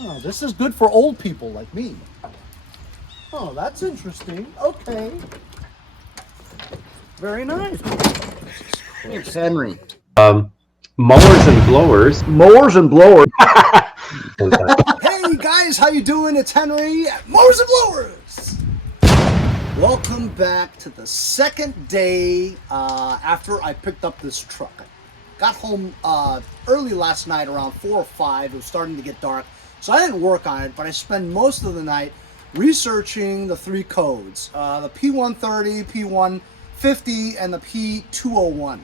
Oh, this is good for old people like me. Oh, that's interesting. Okay. Very nice. Thanks, Henry. Mowers and blowers. Mowers and blowers. Hey guys, how you doing? It's Henry at Mowers and Blowers. Welcome back to the second day after I picked up this truck. I got home early last night around 4 or 5. It was starting to get dark, so I didn't work on it, but I spent most of the night researching the 3 codes, the P130, P150, and the P201.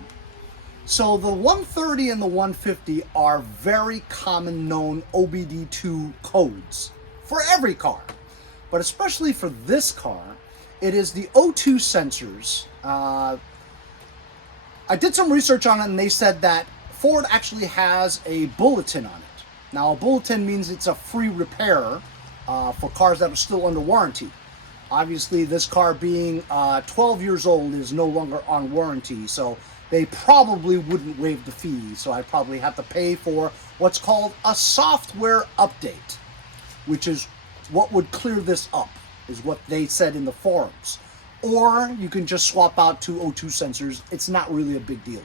So the 130 and the 150 are very common known OBD2 codes for every car, but especially for this car, it is the O2 sensors. I did some research on it, and they said that Ford actually has a bulletin on it. Now, a bulletin means it's a free repair for cars that are still under warranty. Obviously, this car being 12 years old is no longer on warranty, so they probably wouldn't waive the fee, so I'd probably have to pay for what's called a software update, which is what would clear this up, is what they said in the forums. Or you can just swap out 2 O2 sensors. It's not really a big deal.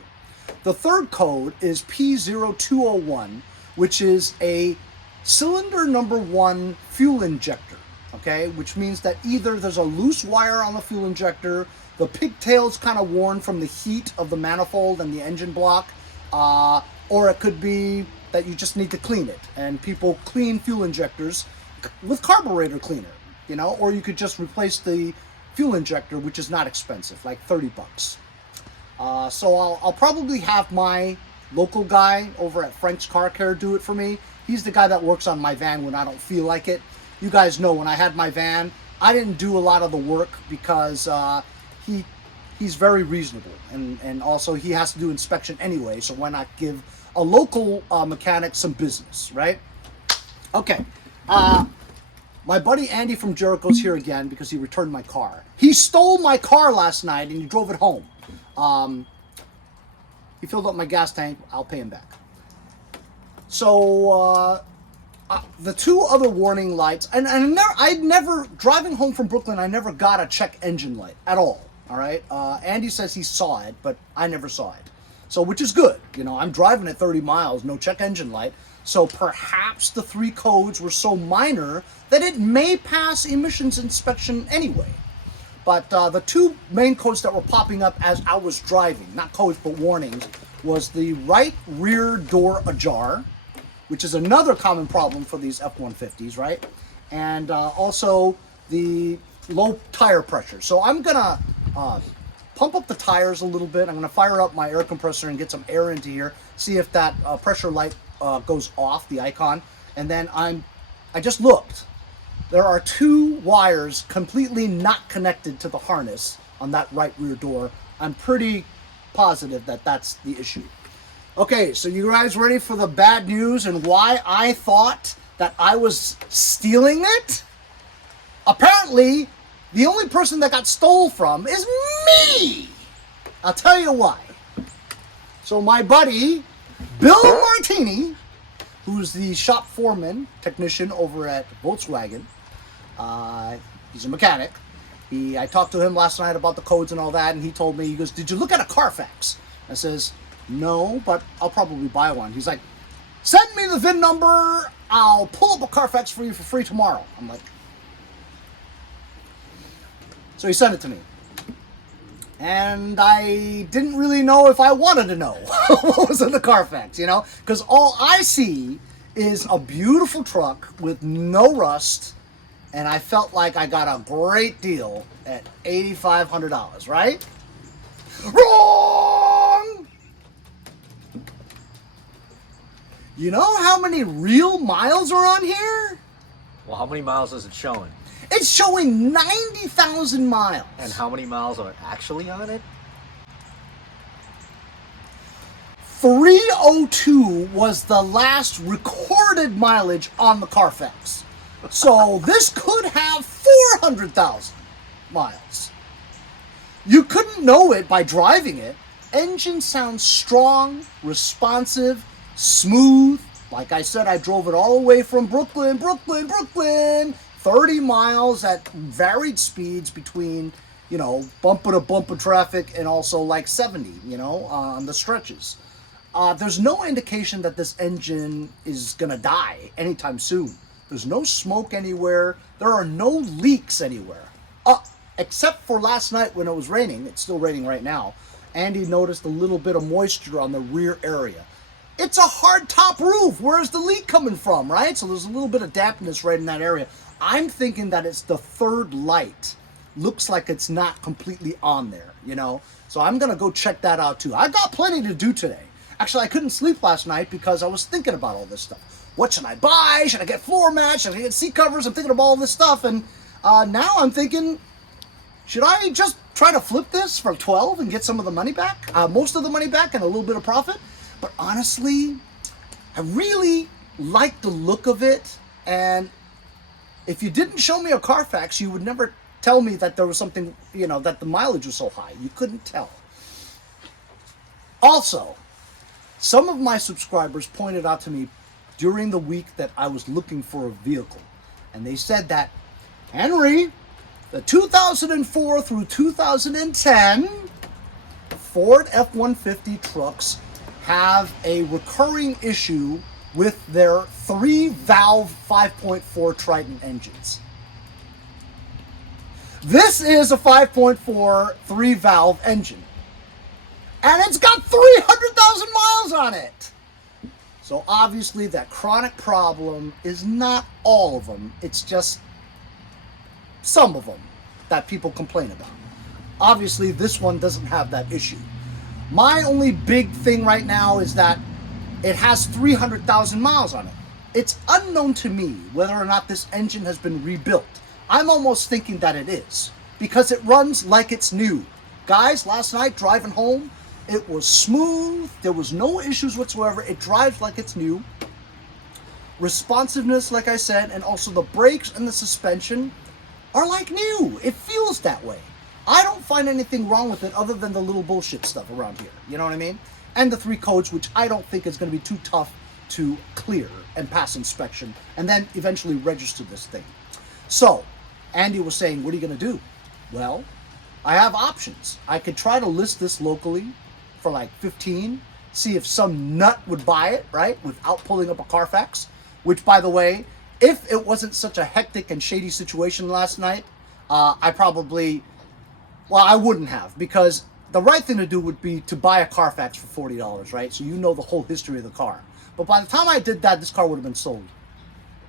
The third code is P0201, which is a cylinder number 1 fuel injector, okay? Which means that either there's a loose wire on the fuel injector, the pigtail's kind of worn from the heat of the manifold and the engine block, or it could be that you just need to clean it. And people clean fuel injectors with carburetor cleaner, you know, or you could just replace the fuel injector, which is not expensive, like 30 bucks. So I'll probably have my local guy over at Frank's Car Care do it for me. He's the guy that works on my van when I don't feel like it. You guys know when I had my van, I didn't do a lot of the work because he's very reasonable, and also he has to do inspection anyway, so why not give a local mechanic some business, right? Okay, my buddy Andy from Jericho's here again because he returned my car. He stole my car last night and he drove it home. He filled up my gas tank. I'll pay him back. So the 2 other warning lights, and I'd never driving home from Brooklyn, I never got a check engine light at all. All right, Andy says he saw it, but I never saw it. So, which is good. You know, I'm driving at 30 miles, no check engine light. So perhaps the 3 codes were so minor that it may pass emissions inspection anyway. But the 2 main codes that were popping up as I was driving, not codes but warnings, was the right rear door ajar, which is another common problem for these F-150s, right? And also the low tire pressure. So I'm gonna pump up the tires a little bit. I'm gonna fire up my air compressor and get some air into here, see if that pressure light goes off, the icon. And then I just looked. There are 2 wires completely not connected to the harness on that right rear door. I'm pretty positive that that's the issue. Okay, so you guys ready for the bad news and why I thought that I was stealing it? Apparently, the only person that got stole from is me! I'll tell you why. So my buddy, Bill Martini, who's the shop foreman, technician over at Volkswagen, he's a mechanic. I talked to him last night about the codes and all that, and he told me, he goes, "Did you look at a Carfax?" I says, "No, but I'll probably buy one." He's like, "Send me the VIN number. I'll pull up a Carfax for you for free tomorrow." I'm like, so he sent it to me. And I didn't really know if I wanted to know what was in the Carfax, you know? Because all I see is a beautiful truck with no rust, and I felt like I got a great deal at $8,500, right? Wrong! You know how many real miles are on here? Well, how many miles is it showing? It's showing 90,000 miles. And how many miles are actually on it? 302 was the last recorded mileage on the Carfax. So this could have 400,000 miles. You couldn't know it by driving it. Engine sounds strong, responsive, smooth, Like I said, I drove it all the way from Brooklyn, 30 miles at varied speeds between, bumper to bumper traffic and also like 70, on the stretches. There's no indication that this engine is gonna die anytime soon. There's no smoke anywhere. There are no leaks anywhere. Except for last night when it was raining. It's still raining right now. Andy noticed a little bit of moisture on the rear area. It's a hard top roof. Where's the leak coming from, right? So there's a little bit of dampness right in that area. I'm thinking that it's the third light. Looks like it's not completely on there, So I'm gonna go check that out too. I got plenty to do today. Actually, I couldn't sleep last night because I was thinking about all this stuff. What should I buy? Should I get floor mats? Should I get seat covers? I'm thinking of all this stuff. And now I'm thinking, should I just try to flip this for 12 and get some of the money back? Most of the money back and a little bit of profit? But honestly, I really like the look of it. And if you didn't show me a Carfax, you would never tell me that there was something, that the mileage was so high. You couldn't tell. Also, some of my subscribers pointed out to me during the week that I was looking for a vehicle. And they said that, Henry, the 2004 through 2010 Ford F-150 trucks have a recurring issue with their 3-valve 5.4 Triton engines. This is a 5.4 3-valve engine. And it's got 300,000 miles on it. So obviously that chronic problem is not all of them. It's just some of them that people complain about. Obviously this one doesn't have that issue. My only big thing right now is that it has 300,000 miles on it. It's unknown to me whether or not this engine has been rebuilt. I'm almost thinking that it is because it runs like it's new. Guys, last night driving home, it was smooth. There was no issues whatsoever. It drives like it's new. Responsiveness, like I said, and also the brakes and the suspension are like new. It feels that way. I don't find anything wrong with it other than the little bullshit stuff around here. You know what I mean? And the 3 codes, which I don't think is going to be too tough to clear and pass inspection and then eventually register this thing. So, Andy was saying, what are you going to do? Well, I have options. I could try to list this locally for like 15, see if some nut would buy it, right? Without pulling up a Carfax, which by the way, if it wasn't such a hectic and shady situation last night, I wouldn't have, because the right thing to do would be to buy a Carfax for $40, right? So you know the whole history of the car. But by the time I did that, this car would have been sold.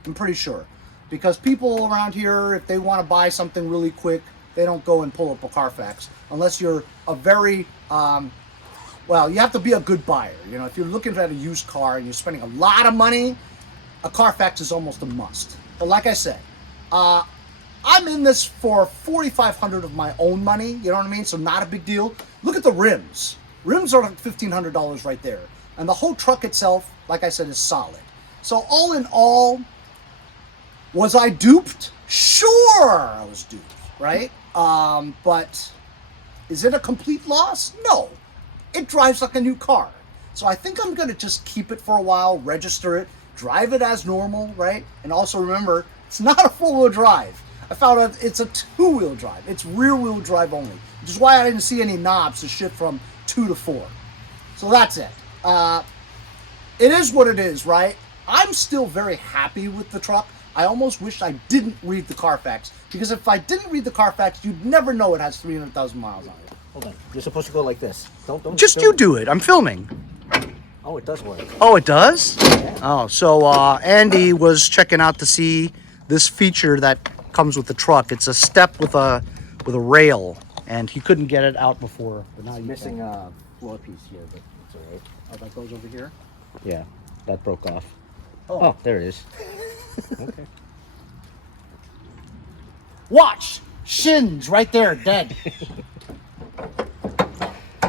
I'm pretty sure. Because people around here, if they want to buy something really quick, they don't go and pull up a Carfax. Unless you're a very, you have to be a good buyer. If you're looking at a used car and you're spending a lot of money, a Carfax is almost a must. But like I said, I'm in this for $4,500 of my own money, you know what I mean? So not a big deal. Look at the rims. Rims are like $1,500 right there. And the whole truck itself, like I said, is solid. So all in all, was I duped? Sure, I was duped, right? But is it a complete loss? No. It drives like a new car. So I think I'm going to just keep it for a while, register it, drive it as normal, right? And also remember, it's not a 4-wheel drive. I found out it's a 2-wheel drive. It's rear-wheel drive only, which is why I didn't see any knobs to shift from 2 to 4. So that's it. It is what it is, right? I'm still very happy with the truck. I almost wish I didn't read the Carfax, because if I didn't read the Carfax, you'd never know it has 300,000 miles on it. Hold on. You're supposed to go like this. Don't Just film you it. do it. I'm filming. Oh, it does work. Oh, it does? Yeah. Oh, so Andy was checking out to see this feature that comes with the truck. It's a step with a rail, and he couldn't get it out before. But now It's you missing can. a floor piece here, but it's all right. Oh, that goes over here? Yeah, that broke off. Oh. Oh, there it is. Okay. Watch! Shins right there, dead.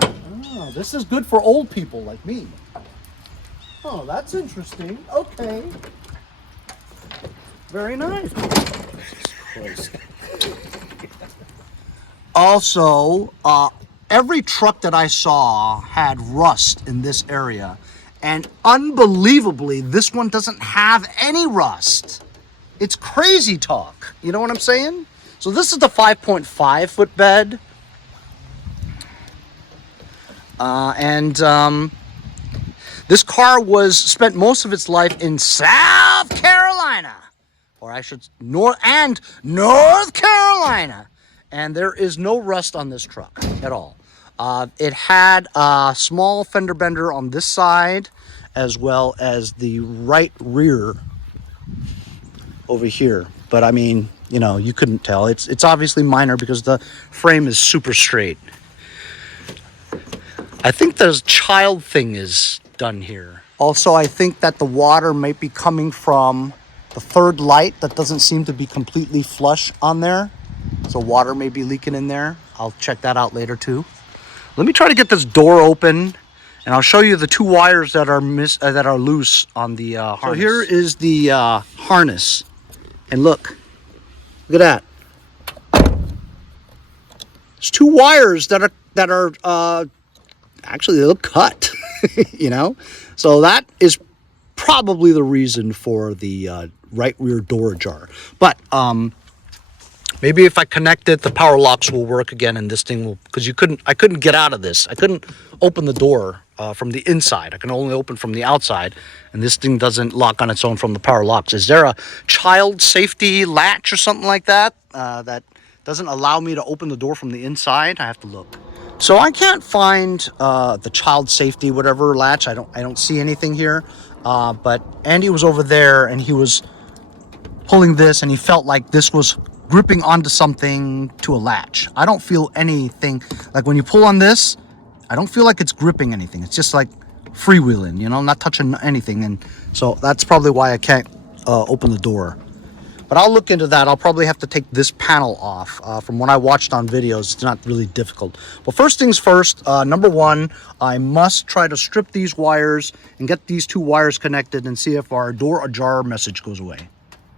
Oh, this is good for old people like me. Oh, that's interesting. Okay. Very nice. Christ. Also, every truck that I saw had rust in this area. And unbelievably, this one doesn't have any rust. It's crazy talk. You know what I'm saying? So this is the 5.5 foot bed. This car spent most of its life in South Carolina, or I should North Carolina, and there is no rust on this truck at all. It had a small fender bender on this side, as well as the right rear over here. But I mean, you know, you couldn't tell. It's obviously minor because the frame is super straight. I think the child thing is done here. Also, I think that the water might be coming from the third light that doesn't seem to be completely flush on there. So water may be leaking in there. I'll check that out later too. Let me try to get this door open, and I'll show you the two wires that are loose on the harness. So here is the harness, and look at that. There's two wires that are actually they look cut, you know. So that is probably the reason for the right rear door ajar. But maybe if I connect it, the power locks will work again, and this thing will, because I couldn't get out of this. I couldn't open the door from the inside. I can only open from the outside, and this thing doesn't lock on its own from the power locks. Is there a child safety latch or something like that that doesn't allow me to open the door from the inside? I have to look. So I can't find the child safety whatever latch. I don't see anything here. But Andy was over there, and he was pulling this, and he felt like this was gripping onto something to a latch. I don't feel anything. Like when you pull on this, I don't feel like it's gripping anything. It's just like freewheeling, you know, not touching anything. And so that's probably why I can't open the door. But I'll look into that. I'll probably have to take this panel off. From what I watched on videos, it's not really difficult. But first things first, number one, I must try to strip these wires and get these two wires connected and see if our door ajar message goes away.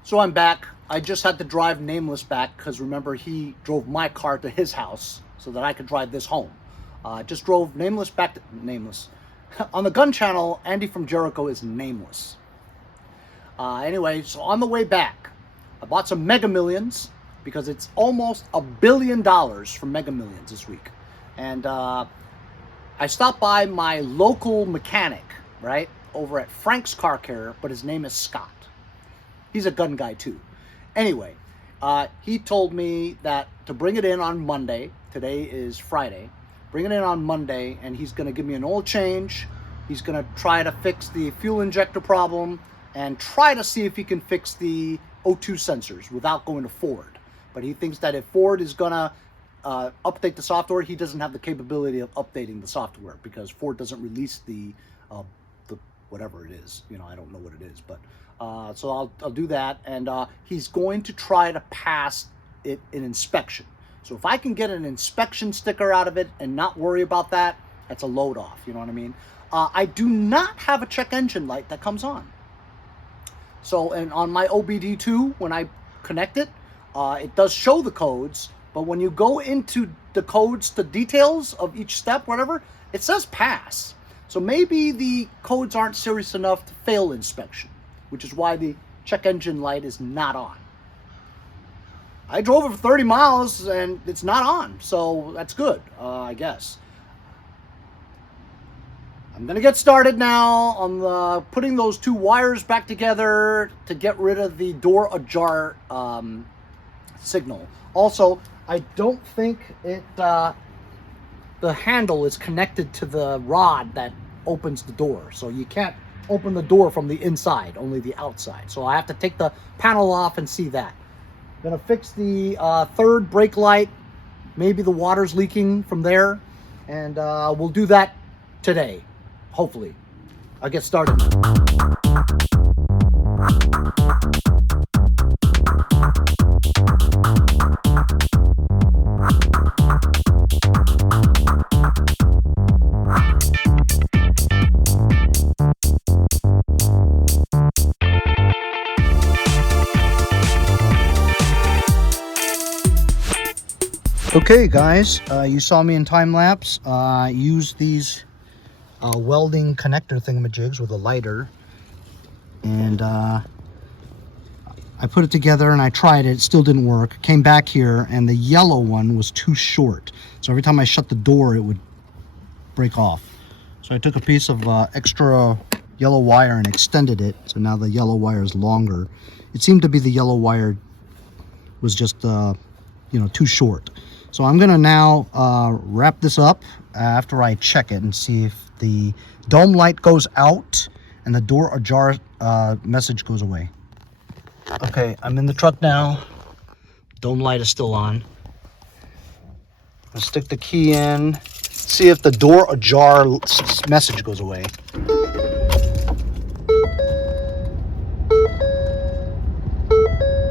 So I'm back. I just had to drive Nameless back because remember, he drove my car to his house so that I could drive this home. Just drove Nameless back to Nameless. On the gun channel, Andy from Jericho is Nameless. Anyway, so on the way back, I bought some Mega Millions because it's almost $1 billion from Mega Millions this week. And I stopped by my local mechanic, right, over at Frank's Car Care, but his name is Scott. He's a gun guy too. Anyway, he told me that to bring it in on Monday. Today is Friday. Bring it in on Monday, and he's going to give me an oil change. He's going to try to fix the fuel injector problem and try to see if he can fix the O2 sensors without going to Ford. But he thinks that if Ford is going to update the software, he doesn't have the capability of updating the software because Ford doesn't release the whatever it is. You know, I don't know what it is, but so I'll do that, and he's going to try to pass it an inspection. So if I can get an inspection sticker out of it and not worry about that, that's a load off. You know what I mean? I do not have a check engine light that comes on. So, and on my OBD2, when I connect it, it does show the codes, but when you go into the codes, the details of each step, whatever, it says pass. So maybe the codes aren't serious enough to fail inspection, which is why the check engine light is not on. I drove it for 30 miles and it's not on, so that's good, I guess. I'm gonna get started now on putting those two wires back together to get rid of the door ajar signal. Also, I don't think the handle is connected to the rod that opens the door, so you can't open the door from the inside, only the outside. So I have to take the panel off and see that. I'm gonna fix the third brake light. Maybe the water's leaking from there, and we'll do that today. Hopefully. I'll get started. Okay guys, you saw me in time lapse. Use these welding connector thingamajigs with a lighter. And I put it together and I tried it. It still didn't work. Came back here and the yellow one was too short. So every time I shut the door, it would break off. So I took a piece of extra yellow wire and extended it. So now the yellow wire is longer. It seemed to be the yellow wire was just, you know, too short. So I'm gonna now wrap this up after I check it and see if the dome light goes out and the door ajar message goes away. Okay, I'm in the truck now. Dome light is still on. I'll stick the key in, see if the door ajar message goes away.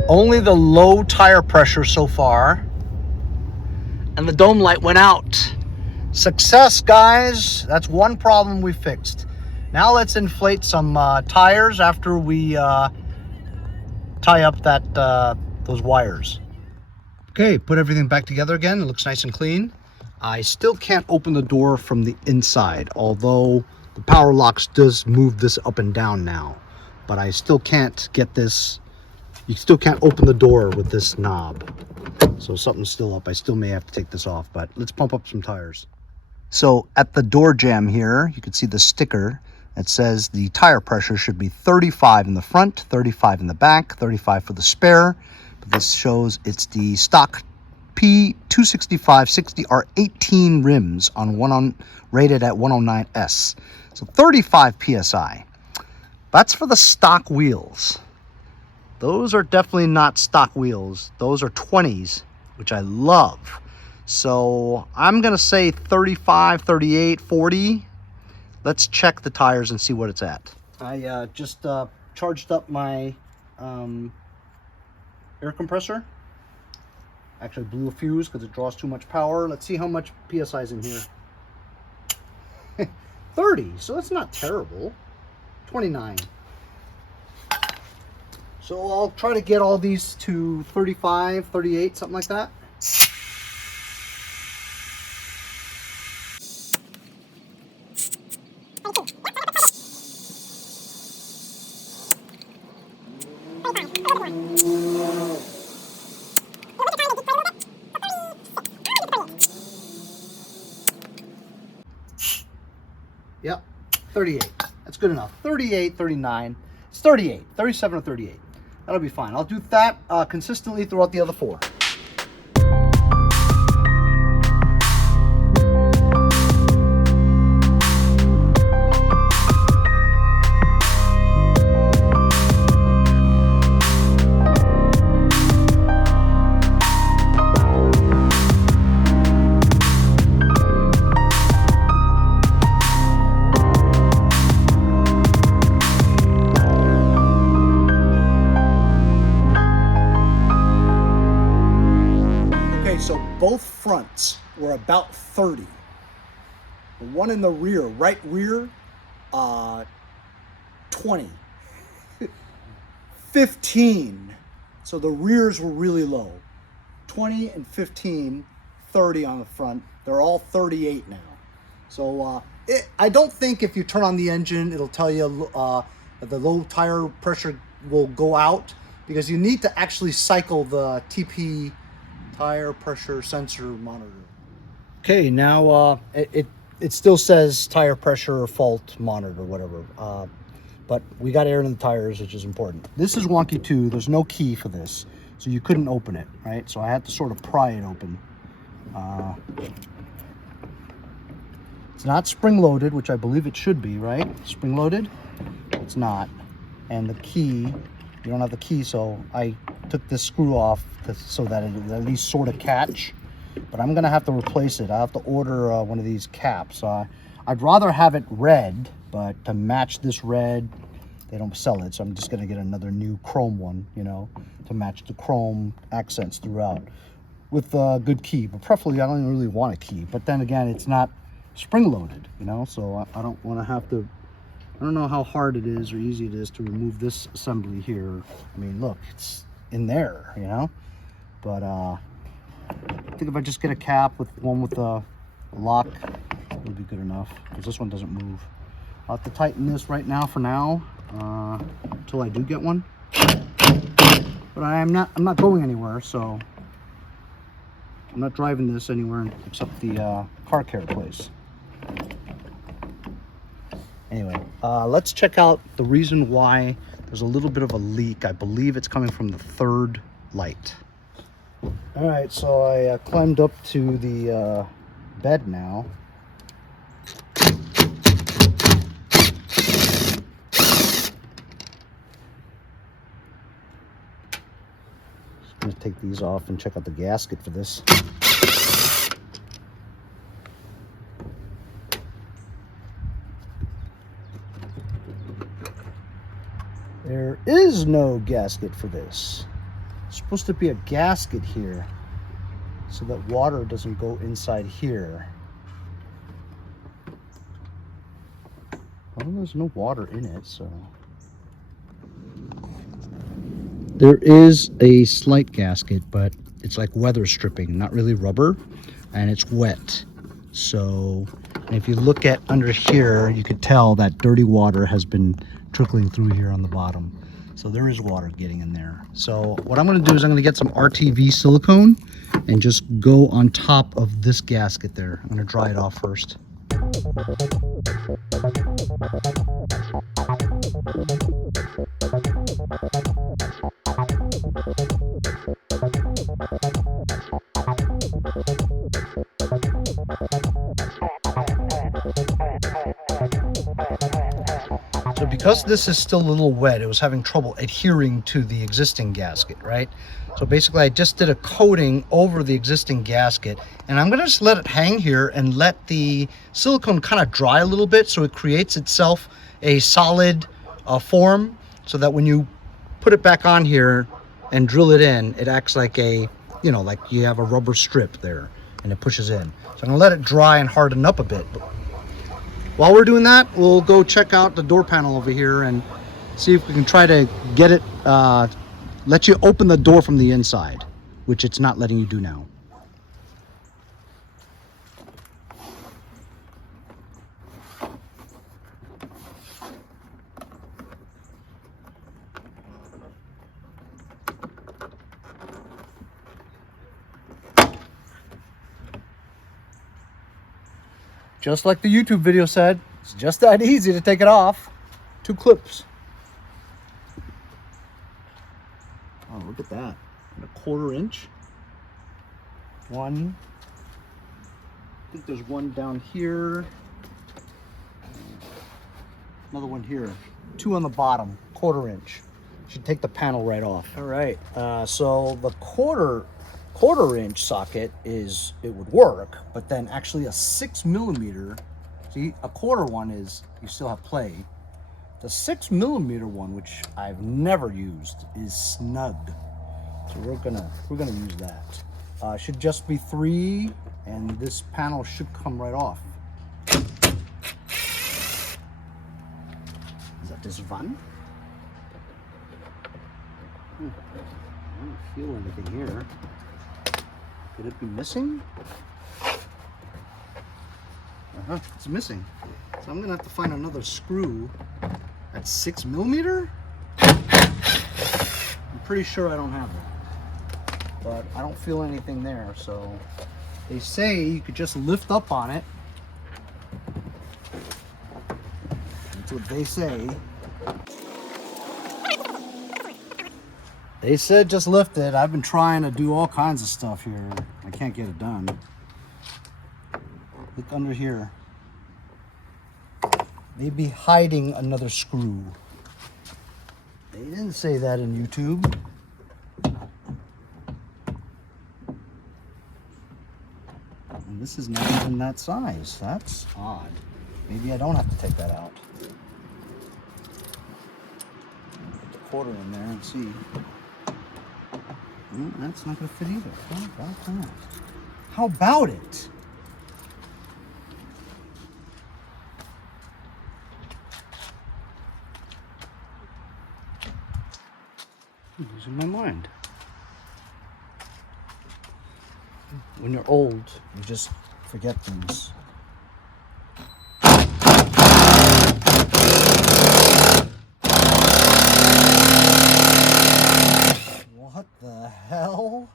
Only the low tire pressure so far. And the dome light went out. Success, guys. That's one problem we fixed. Now let's inflate some tires after we tie up those wires. Okay, put everything back together again. It looks nice and clean. I still can't open the door from the inside, although the power locks does move this up and down now. But I still can't get this. You still can't open the door with this knob. So something's still up. I still may have to take this off, but let's pump up some tires. So at the door jamb here, you can see the sticker that says the tire pressure should be 35 in the front, 35 in the back, 35 for the spare. But this shows it's the stock P265/60R 18 rims on rated at 109S. So 35 PSI. That's for the stock wheels. Those are definitely not stock wheels. Those are 20s, which I love. So I'm going to say 35, 38, 40. Let's check the tires and see what it's at. I just charged up my air compressor. Actually blew a fuse because it draws too much power. Let's see how much PSI is in here. 30, so that's not terrible. 29. So I'll try to get all these to 35, 38, something like that. Yep, 38. That's good enough. 38, 39. It's 38, 37 or 38. That'll be fine. I'll do that consistently throughout the other four. Both fronts were about 30. The one in the rear, right rear, 20. 15. So the rears were really low. 20 and 15, 30 on the front. They're all 38 now. So I don't think if you turn on the engine, it'll tell you that the low tire pressure will go out, because you need to actually cycle the TP tire pressure sensor monitor. Okay, now it still says tire pressure fault monitor, whatever. But we got air in the tires, which is important. This is wonky too. There's no key for this, so you couldn't open it, right? So I had to sort of pry it open. It's not spring loaded, which I believe it should be, right? Spring loaded? It's not. And the key, you don't have the key, so I took this screw off so that it at least sort of catch. But I'm gonna have to replace it. I have to order one of these caps. I'd rather have it red, but to match this red, they don't sell it, so I'm just gonna get another new chrome one, you know, to match the chrome accents throughout with a good key. But preferably, I don't really want a key. But then again, it's not spring loaded, you know, so I don't want to have to. I don't know how hard it is or easy it is to remove this assembly here. I mean, look, it's in there, you know. But I think if I just get a cap with one with a lock will be good enough because this one doesn't move. I'll have to tighten this right now for now until I do get one. But I'm not going anywhere, so I'm not driving this anywhere except the car care place. Anyway, let's check out the reason why there's a little bit of a leak. I believe it's coming from the third light. All right, so I climbed up to the bed now. Just gonna take these off and check out the gasket for this. There is no gasket for this. It's supposed to be a gasket here so that water doesn't go inside here. Well, there's no water in it, so. There is a slight gasket, but it's like weather stripping, not really rubber, and it's wet. So if you look at under here, you could tell that dirty water has been trickling through here on the bottom. So there is water getting in there. So what I'm going to do is I'm going to get some RTV silicone and just go on top of this gasket there. I'm going to dry it off first. So because this is still a little wet, it was having trouble adhering to the existing gasket, right? So basically I just did a coating over the existing gasket, and I'm gonna just let it hang here and let the silicone kind of dry a little bit so it creates itself a solid form, so that when you put it back on here and drill it in, it acts like a, you know, like you have a rubber strip there and it pushes in. So I'm gonna let it dry and harden up a bit. While we're doing that, we'll go check out the door panel over here and see if we can try to get it, let you open the door from the inside, which it's not letting you do now. Just like the YouTube video said, it's just that easy to take it off. 2 clips. Oh, look at that. And a 1/4 inch. One. I think there's one down here. Another one here. 2 on the bottom, 1/4 inch. Should take the panel right off. All right, so the quarter inch socket it would work, but then actually a 6mm, see, a 1/4 one is, you still have play. The 6mm one, which I've never used, is snug. So we're gonna use that. Should just be 3, and this panel should come right off. Is that this one? I don't feel anything here. Could it be missing? It's missing. So I'm gonna have to find another screw at 6mm. I'm pretty sure I don't have that, but I don't feel anything there. So they say you could just lift up on it. That's what they say. They said just lift it. I've been trying to do all kinds of stuff here. I can't get it done. Look under here. Maybe hiding another screw. They didn't say that in YouTube. And this is not even that size. That's odd. Maybe I don't have to take that out. Put the 1/4 in there and see. That's not going to fit either. How about that? How about it? I'm losing my mind. When you're old, you just forget things. hell?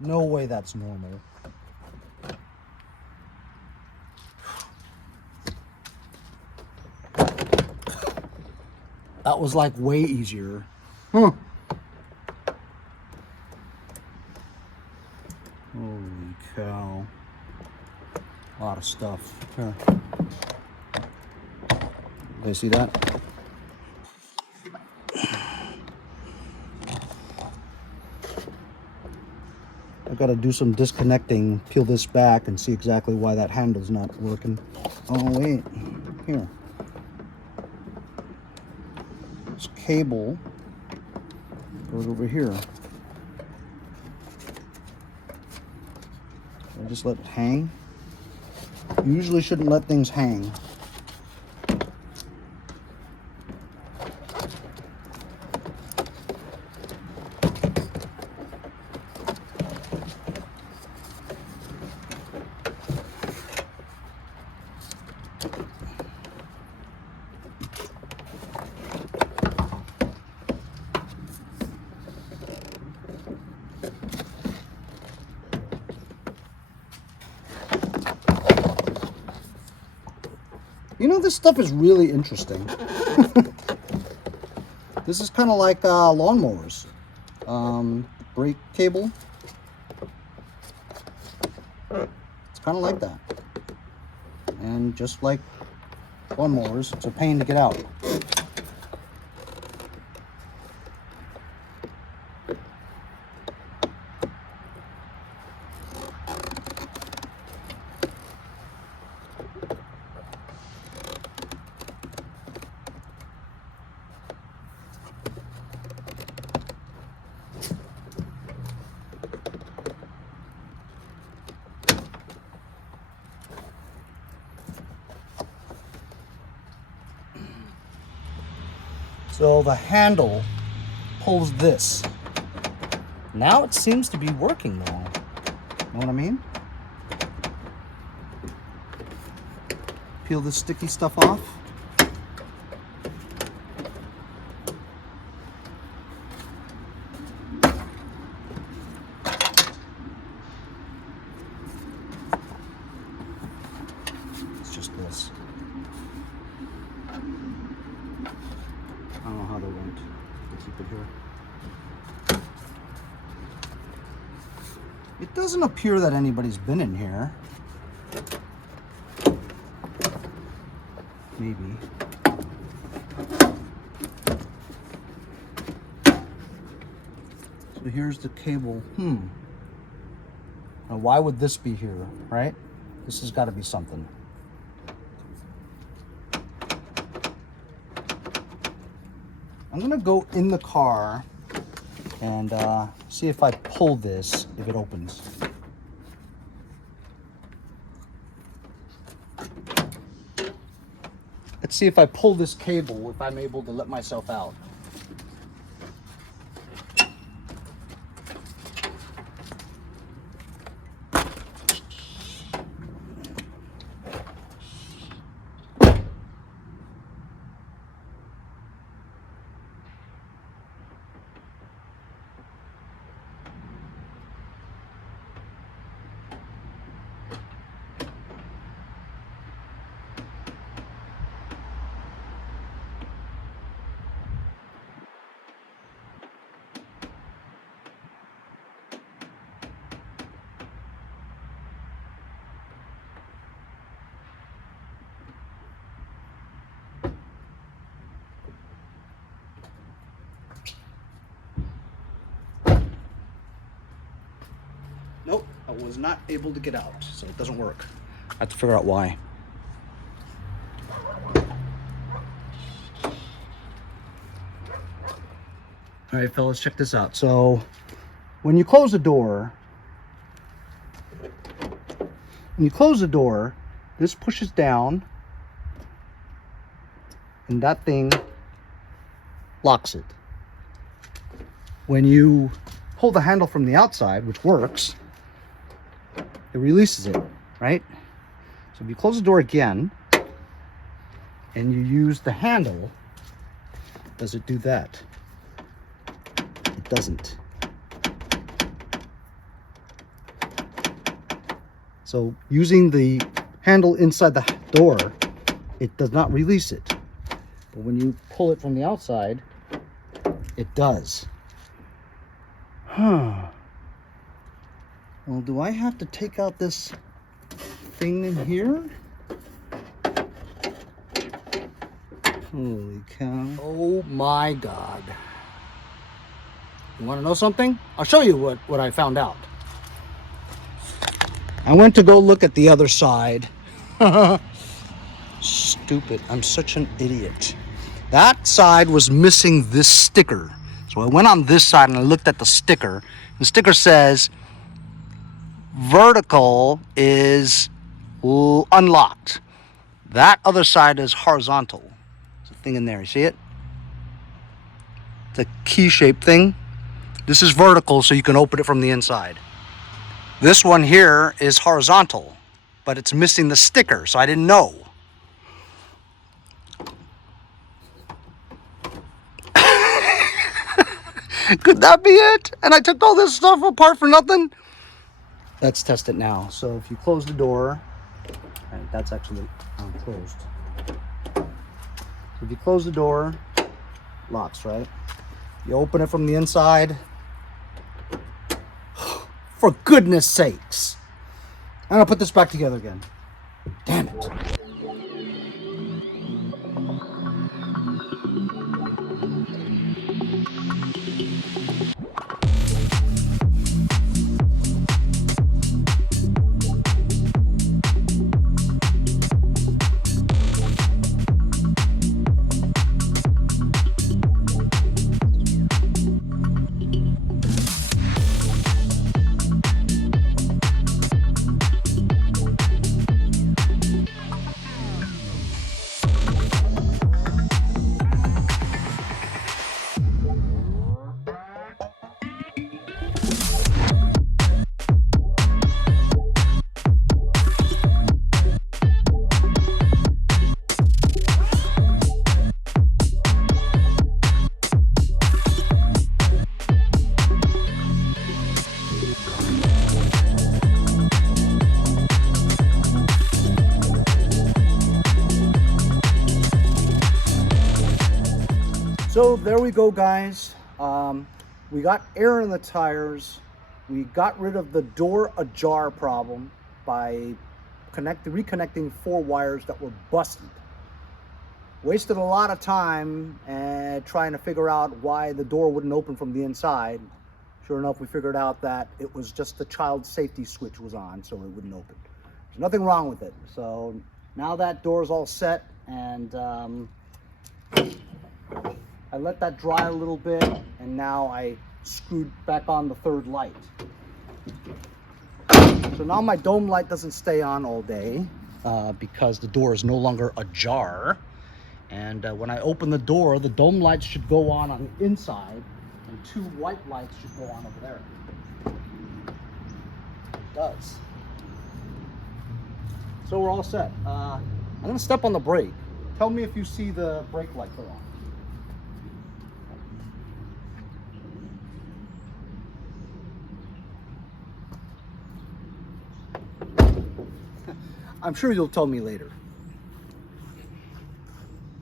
No way that's normal. That was like way easier. Huh. Holy cow. A lot of stuff. Here. You see that? I gotta do some disconnecting, peel this back and see exactly why that handle's not working. Oh wait, here. This cable goes over here. I just let it hang. You usually shouldn't let things hang. You know, this stuff is really interesting. This is kind of like lawnmowers. Brake cable. It's kind of like that. And just like lawnmowers, it's a pain to get out. So the handle pulls this. Now it seems to be working though. Know what I mean? Peel this sticky stuff off. It's just this. I don't know how they went. We'll keep it here. It doesn't appear that anybody's been in here. Maybe. So here's the cable. Now why would this be here, right? This has got to be something. I'm gonna go in the car and see if I pull this, if it opens. Let's see if I pull this cable, if I'm able to let myself out. Nope, I was not able to get out, so it doesn't work. I have to figure out why. All right, fellas, check this out. So when you close the door, this pushes down and that thing locks it. When you pull the handle from the outside, which works, it releases it, right? So if you close the door again and you use the handle, does it do that? it doesn't. So using the handle inside the door, it does not release it. But when you pull it from the outside, it does. Huh. Well, do I have to take out this thing in here? Holy cow. Oh my God. You want to know something? I'll show you what I found out. I went to go look at the other side. Stupid. I'm such an idiot. That side was missing this sticker. So I went on this side and I looked at the sticker. The sticker says vertical is unlocked. That other side is horizontal. There's a thing in there. You see it? It's a key-shaped thing. This is vertical, so you can open it from the inside. This one here is horizontal, but it's missing the sticker, so I didn't know. Could that be it? And I took all this stuff apart for nothing? Let's test it now. So if you close the door, right, that's actually closed. So if you close the door, locks, right? You open it from the inside. For goodness sakes. I'm gonna put this back together again. Damn it. So there we go, guys. We got air in the tires. We got rid of the door ajar problem by reconnecting 4 wires that were busted. Wasted a lot of time trying to figure out why the door wouldn't open from the inside. Sure enough, we figured out that it was just the child safety switch was on, so it wouldn't open. There's nothing wrong with it. So now that door's all set, and I let that dry a little bit, and now I screwed back on the 3rd light. So now my dome light doesn't stay on all day because the door is no longer ajar. And when I open the door, the dome lights should go on the inside, and 2 white lights should go on over there. It does. So we're all set. I'm gonna step on the brake. Tell me if you see the brake light go on. I'm sure you'll tell me later.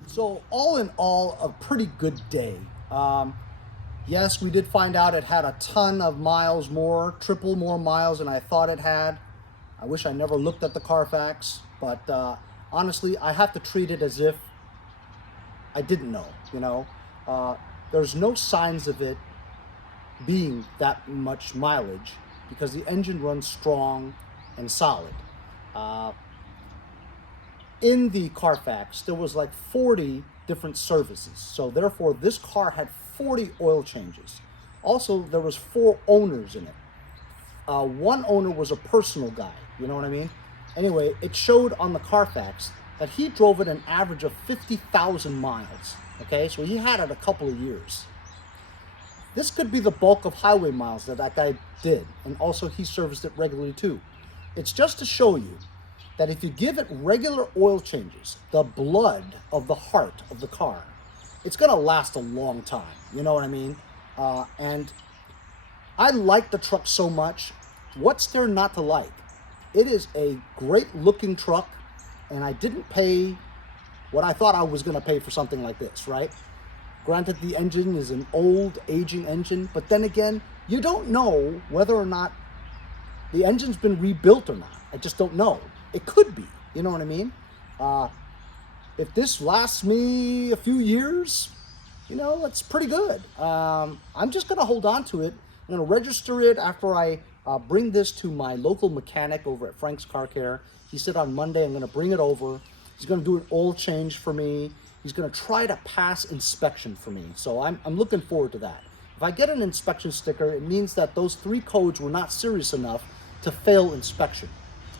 So all in all, a pretty good day. Yes, we did find out it had a ton of miles more, triple more miles than I thought it had. I wish I never looked at the Carfax, but honestly, I have to treat it as if I didn't know, you know. There's no signs of it being that much mileage because the engine runs strong and solid. In the Carfax, there was like 40 different services. So therefore, this car had 40 oil changes. Also, there was 4 owners in it. One owner was a personal guy, you know what I mean? Anyway, it showed on the Carfax that he drove it an average of 50,000 miles, okay? So he had it a couple of years. This could be the bulk of highway miles that guy did, and also he serviced it regularly too. It's just to show you that if you give it regular oil changes, the blood of the heart of the car, it's gonna last a long time, you know what I mean? And I like the truck so much. What's there not to like? It is a great looking truck, and I didn't pay what I thought I was going to pay for something like this, right? Granted, the engine is an old, aging engine, but then again, you don't know whether or not the engine's been rebuilt or not. I just don't know. It could be, you know what I mean? If this lasts me a few years, you know, it's pretty good. I'm just going to hold on to it. I'm going to register it after I bring this to my local mechanic over at Frank's Car Care. He said on Monday I'm going to bring it over. He's going to do an oil change for me. He's going to try to pass inspection for me. So I'm looking forward to that. If I get an inspection sticker, it means that those 3 codes were not serious enough to fail inspection.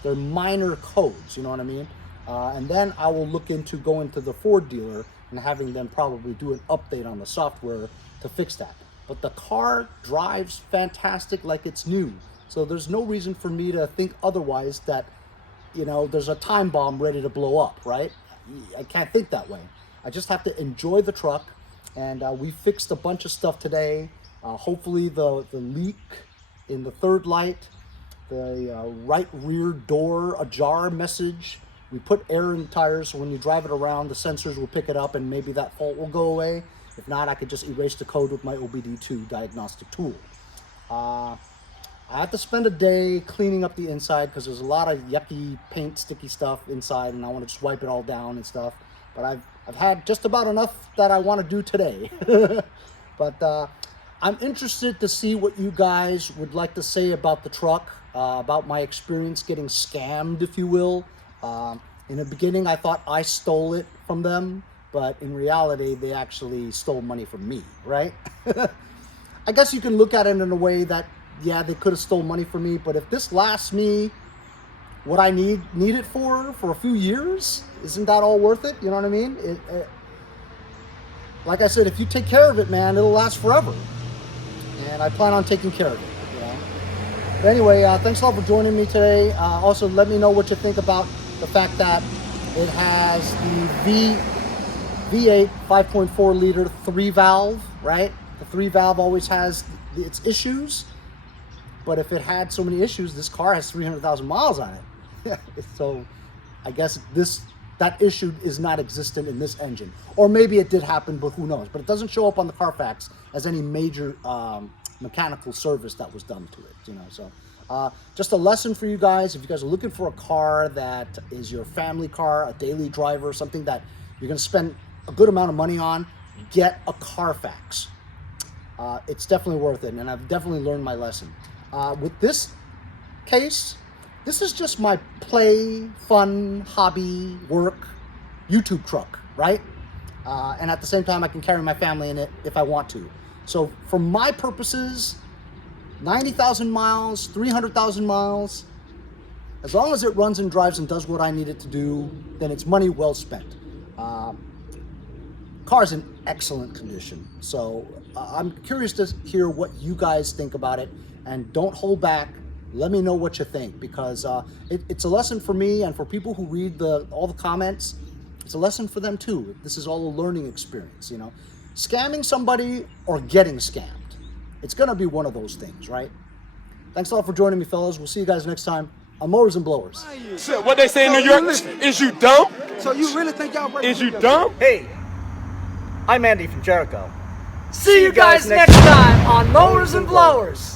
They're minor codes, you know what I mean? And then I will look into going to the Ford dealer and having them probably do an update on the software to fix that. But the car drives fantastic like it's new. So there's no reason for me to think otherwise that, you know, there's a time bomb ready to blow up, right? I can't think that way. I just have to enjoy the truck. And we fixed a bunch of stuff today. Hopefully the leak in the third light, the right rear door Ajar message. We put air in the tires, so when you drive it around, the sensors will pick it up and maybe that fault will go away. If not, I could just erase the code with my OBD2 diagnostic tool. I have to spend a day cleaning up the inside because there's a lot of yucky paint, sticky stuff inside, and I want to just wipe it all down and stuff. But I've had just about enough that I want to do today. But I'm interested to see what you guys would like to say about the truck, about my experience getting scammed, if you will. In the beginning, I thought I stole it from them, but in reality, they actually stole money from me, right? I guess you can look at it in a way that, yeah, they could have stole money from me, but if this lasts me what I need it for a few years, isn't that all worth it? You know what I mean? Like I said, if you take care of it, man, it'll last forever. And I plan on taking care of it, you know? But anyway, thanks a lot for joining me today. Also, let me know what you think about the fact that it has the V8 5.4 liter 3-valve, right? The 3-valve always has its issues, but if it had so many issues, this car has 300,000 miles on it. So I guess that issue is not existent in this engine. Or maybe it did happen, but who knows? But it doesn't show up on the Carfax as any major mechanical service that was done to it, you know. So just a lesson for you guys. If you guys are looking for a car that is your family car, a daily driver, something that you're going to spend a good amount of money on, get a Carfax. It's definitely worth it, and I've definitely learned my lesson. With this case, this is just my play, fun, hobby, work, YouTube truck, right? And at the same time, I can carry my family in it if I want to. So for my purposes, 90,000 miles, 300,000 miles, as long as it runs and drives and does what I need it to do, then it's money well spent. Car's in excellent condition. So I'm curious to hear what you guys think about it, and don't hold back. Let me know what you think, because it's a lesson for me and for people who read all the comments. It's a lesson for them too. This is all a learning experience, you know. Scamming somebody or getting scammed. It's gonna be one of those things, right? Thanks a lot for joining me, fellas. We'll see you guys next time on Mowers and Blowers. So what they say in New York, is you dumb? So you really think y'all break? Is you dumb? Hey, I'm Andy from Jericho. See you guys next time on Mowers and Blowers.